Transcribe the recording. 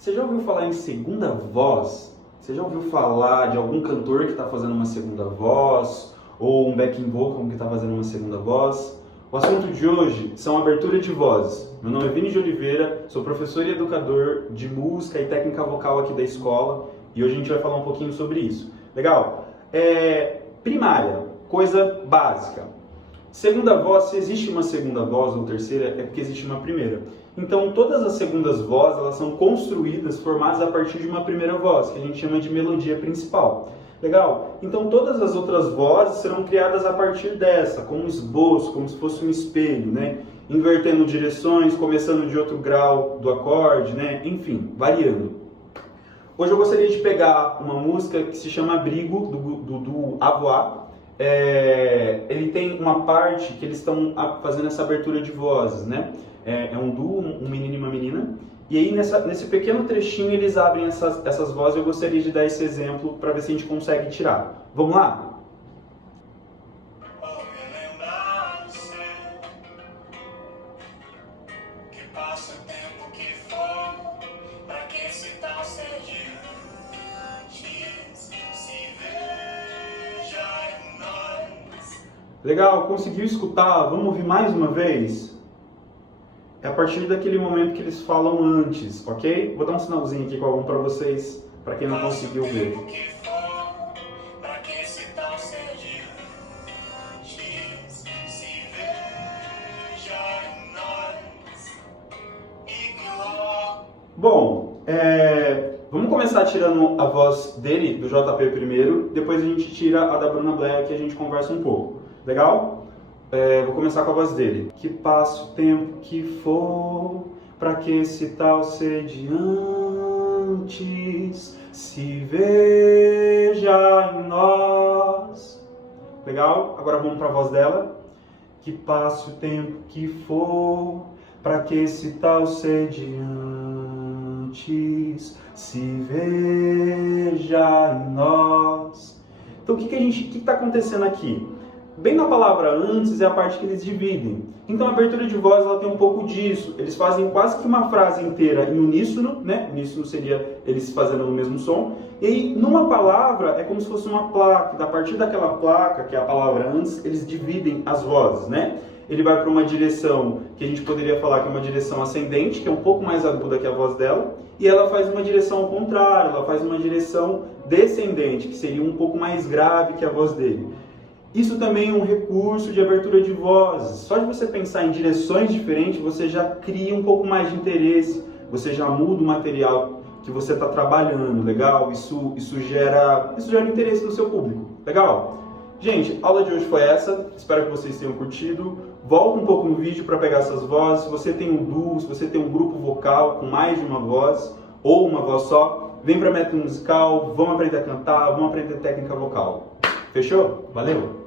Você já ouviu falar em segunda voz? Você já ouviu falar de algum cantor que está fazendo uma segunda voz? Ou um backing vocal que está fazendo uma segunda voz? O assunto de hoje são abertura de vozes. Meu nome é Vini de Oliveira, sou professor e educador de música e técnica vocal aqui da escola e hoje a gente vai falar um pouquinho sobre isso. Legal? Primária, coisa básica. Segunda voz, se existe uma segunda voz ou terceira, é porque existe uma primeira. Então, todas as segundas vozes, elas são construídas, formadas a partir de uma primeira voz, que a gente chama de melodia principal. Legal? Então, todas as outras vozes serão criadas a partir dessa, como um esboço, como se fosse um espelho, né? Invertendo direções, começando de outro grau do acorde, né? Enfim, variando. Hoje eu gostaria de pegar uma música que se chama Abrigo, do Avoa. Ele tem uma parte que eles estão fazendo essa abertura de vozes, né? É um duo, um menino e uma menina. E aí, nesse pequeno trechinho, eles abrem essas vozes. Eu gostaria de dar esse exemplo para ver se a gente consegue tirar. Vamos lá? Legal, conseguiu escutar? Vamos ouvir mais uma vez? É a partir daquele momento que eles falam antes, ok? Vou dar um sinalzinho aqui com algum para vocês, para quem não conseguiu ver. Bom, vamos começar tirando a voz dele, do JP primeiro, depois a gente tira a da Bruna Black e a gente conversa um pouco. Legal? Vou começar com a voz dele. Que passa o tempo que for, pra que esse tal sediantes se veja em nós. Legal? Agora vamos para a voz dela. Que passe o tempo que for, pra que esse tal sediantes se veja em nós. Então o que está acontecendo aqui? Bem na palavra antes é a parte que eles dividem. Então a abertura de voz ela tem um pouco disso. Eles fazem quase que uma frase inteira em uníssono, né? Uníssono seria eles fazendo o mesmo som. E aí, numa palavra, é como se fosse uma placa. A partir daquela placa, que é a palavra antes, eles dividem as vozes, né? Ele vai para uma direção que a gente poderia falar que é uma direção ascendente, que é um pouco mais aguda que a voz dela. E ela faz uma direção ao contrário, ela faz uma direção descendente, que seria um pouco mais grave que a voz dele. Isso também é um recurso de abertura de vozes. Só de você pensar em direções diferentes, você já cria um pouco mais de interesse, você já muda o material que você está trabalhando, legal? Isso gera interesse no seu público, legal? Gente, a aula de hoje foi essa, espero que vocês tenham curtido. Volta um pouco no vídeo para pegar essas vozes. Se você tem um duo, se você tem um grupo vocal com mais de uma voz, ou uma voz só, vem para Método Musical, vamos aprender a cantar, vamos aprender técnica vocal. Fechou? Valeu!